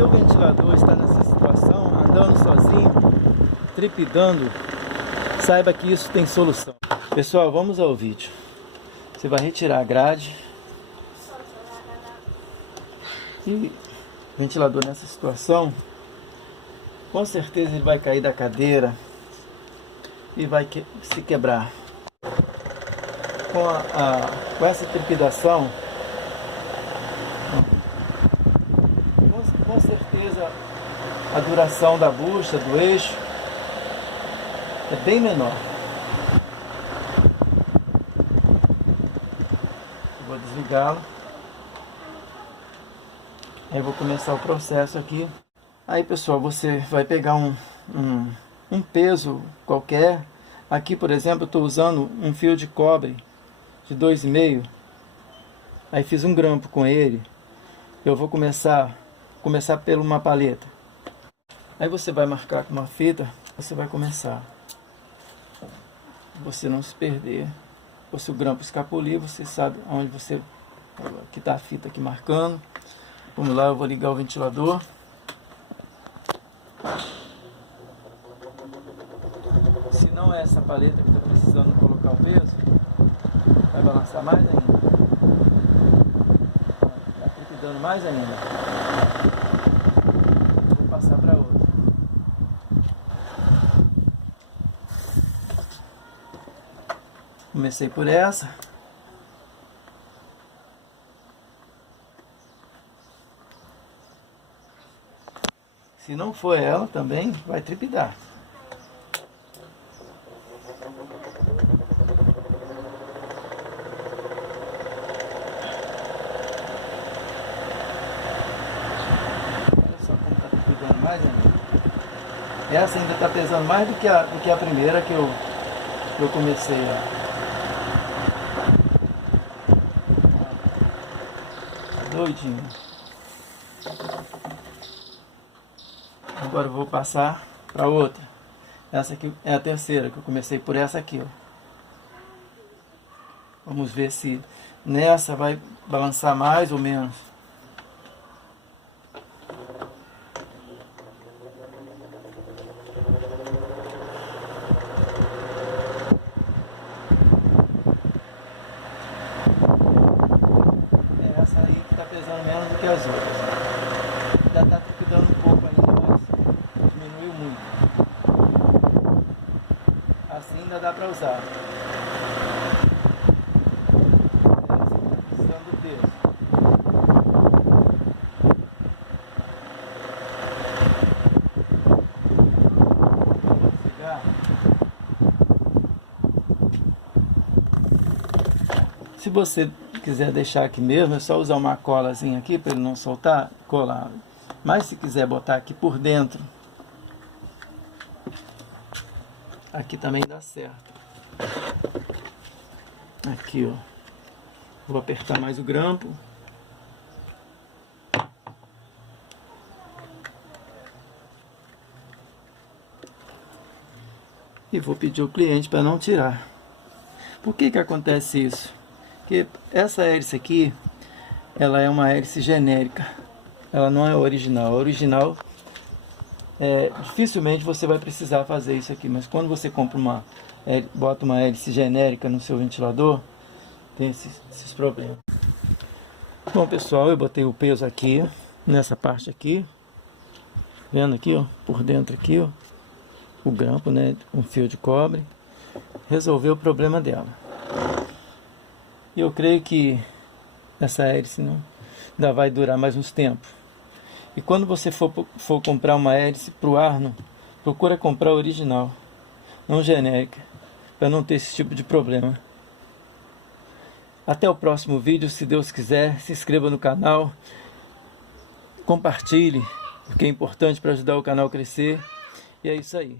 teu ventilador está nessa situação, andando sozinho, trepidando, saiba que isso tem solução. Pessoal, vamos ao vídeo. Você vai retirar a grade e o ventilador nessa situação, com certeza ele vai cair da cadeira e vai se quebrar. Com essa trepidação, com certeza a duração da bucha, do eixo, é bem menor. Vou desligá-lo. Aí vou começar o processo aqui. Aí, pessoal, você vai pegar um peso qualquer. Aqui, por exemplo, eu estou usando um fio de cobre de 2,5. Aí fiz um grampo com ele. Eu vou começar por uma paleta. Aí você vai marcar com uma fita. Você vai começar. Você não se perder. Ou se o grampo escapulir, você sabe onde você... Aqui está a fita aqui marcando. Vamos lá, eu vou ligar o ventilador. Se não é essa paleta que está precisando colocar o peso, vai balançar mais ainda. Está trepidando mais ainda. Vou passar para outra. Comecei por essa. Se não for ela, também vai trepidar. Olha só como está trepidando mais ainda. Essa ainda está pesando mais do que a primeira que eu comecei. Tá doidinho. Agora eu vou passar para outra. Essa aqui é a terceira, que eu comecei por essa aqui, ó. Vamos ver se nessa vai balançar mais ou menos. É essa aí que está pesando menos do que as outras. Ainda está trepidando um pouco ainda, mas diminuiu muito. Assim ainda dá para usar. Precisando do peso. Vou desligar. Se você quiser deixar aqui mesmo, é só usar uma colazinha aqui para ele não soltar, colar. Mas se quiser botar aqui por dentro, aqui também dá certo. Aqui, ó. Vou apertar mais o grampo. E vou pedir ao cliente para não tirar. Por que acontece isso? Porque essa hélice aqui, ela é uma hélice genérica. Ela não é original. A original, dificilmente você vai precisar fazer isso aqui. Mas quando você compra bota uma hélice genérica no seu ventilador, tem esses problemas. Bom, pessoal, eu botei o peso aqui, nessa parte aqui. Vendo aqui, ó, por dentro aqui, ó, o grampo, né, um fio de cobre. Resolveu o problema dela. E eu creio que essa hélice ainda vai durar mais uns tempos. E quando você for comprar uma hélice para o Arno, procura comprar original, não genérica, para não ter esse tipo de problema. Até o próximo vídeo, se Deus quiser. Se inscreva no canal, compartilhe, porque é importante para ajudar o canal a crescer. E é isso aí.